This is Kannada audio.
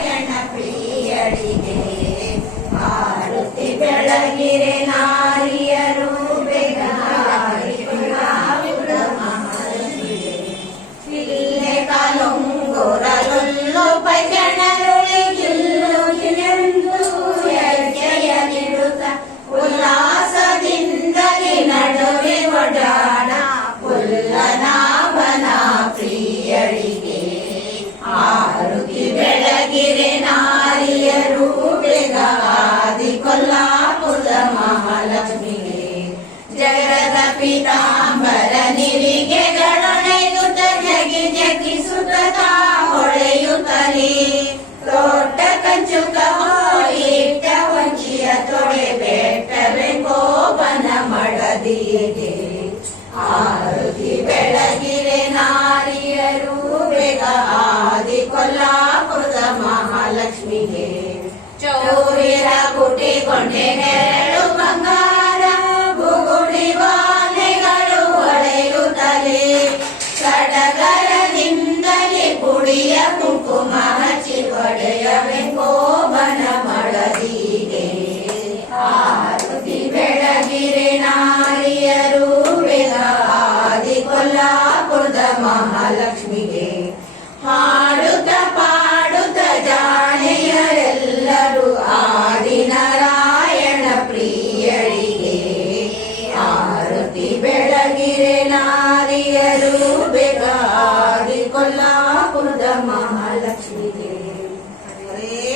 ನಾರಾಯಣ ಪ್ರಿಯಳಿಗೆ ಆರುತಿ ಬೆಳಗಿರೆ ನಾರಿಯರು ಬೇಗ ಇಲ್ಲೇ ಕಾಲುಂಗುರಲುಲ್ಲು ಪೈಜಣರುಳಿಗಿಲ್ಲು ಗಿಲೆಂದು ಹೆಜ್ಜೆಯ ನಿಡುತ್ತ ಉಲ್ಲಾಸದಿಂದಲೇ ನಡುವೆ ಒಡಾಡ ಪುಲ್ಲನಾಭನ ಪ್ರಿಯಳಿಗೆ ಆರುತಿ ಬೆಳಗಿರೆ ನಾರಿಯರು ಬೇಗ ಆದಿ ಕೊಲ್ಲಾಪುರ ಮಹಾಲಕ್ಷ್ಮಿಗೆ ಜಗದ ಪೀತಾಂಬರ ನಿರಿಗೆಗಳೊಡೆಯುತ್ತ ಜಗಿ ಜಗಿಸುತ್ತ ಹೊಳೆಯುತ್ತಲೇ ತೋಟ ಕಂಚುಕ ಇಟ್ಟ ವಂಚಿಯ ತೊಡೆ ಬೆಟ್ಟರೆ ಗೋಪನ ಮಡದಿಗೆ ಆರುತಿ ಬೆಳಗಿರೆ ನಾರಿಯರು ಬೇಗ ಆದಿ ಕೊಲ್ಲಾಪುರದ ಮಹಾಲಕ್ಷ್ಮಿಗೆ ಚೌರಿರ ಗುಟಿಗೊಂಡೆ ನೆರಳು ಬಂಗಾರ ಬುಗುಡಿ ಬಾಲೆಗಳು ಹೊಳೆಯುತ್ತಲೇ ಸಡಗರದಿಂದಲೇ ಪುಡಿಯ ಕುಂಕುಮ ಹಚ್ಚಿ ಒಡೆಯವೆ